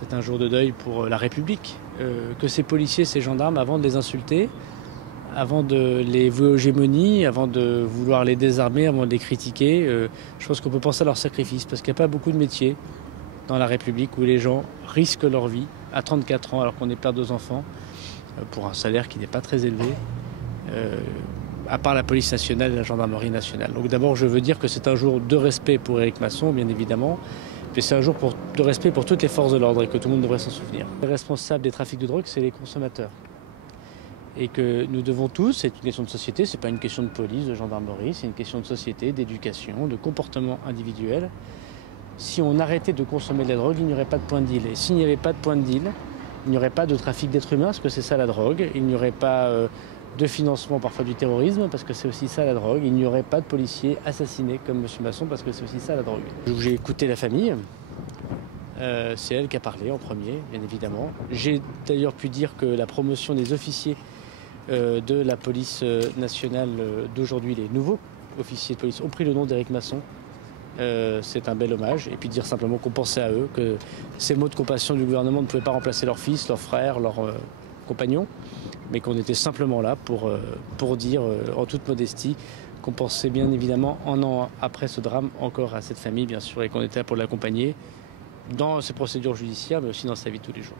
C'est un jour de deuil pour la République. Que ces policiers, ces gendarmes, avant de les insulter, avant de les vouer aux gémonies, avant de vouloir les désarmer, avant de les critiquer, je pense qu'on peut penser à leur sacrifice. Parce qu'il n'y a pas beaucoup de métiers dans la République où les gens risquent leur vie à 34 ans alors qu'on est père de 2 enfants pour un salaire qui n'est pas très élevé, à part la police nationale et la gendarmerie nationale. Donc d'abord, je veux dire que c'est un jour de respect pour Éric Masson, bien évidemment, mais c'est un jour de respect pour toutes les forces de l'ordre et que tout le monde devrait s'en souvenir. Les responsables des trafics de drogue, c'est les consommateurs. Et que nous devons tous, c'est une question de société, c'est pas une question de police, de gendarmerie, c'est une question de société, d'éducation, de comportement individuel. Si on arrêtait de consommer de la drogue, il n'y aurait pas de point de deal. Et s'il n'y avait pas de point de deal, il n'y aurait pas de trafic d'êtres humains, parce que c'est ça la drogue. Il n'y aurait pas de financement parfois du terrorisme, parce que c'est aussi ça la drogue. Il n'y aurait pas de policiers assassinés comme M. Masson, parce que c'est aussi ça la drogue. J'ai écouté la famille. C'est elle qui a parlé en premier, bien évidemment. J'ai d'ailleurs pu dire que la promotion des officiers de la police nationale d'aujourd'hui, les nouveaux officiers de police, ont pris le nom d'Éric Masson. C'est un bel hommage. Et puis dire simplement qu'on pensait à eux, que ces mots de compassion du gouvernement ne pouvaient pas remplacer leurs fils, leurs frères, leurs compagnons, mais qu'on était simplement là pour dire en toute modestie qu'on pensait bien évidemment un an après ce drame encore à cette famille bien sûr et qu'on était là pour l'accompagner dans ses procédures judiciaires mais aussi dans sa vie de tous les jours.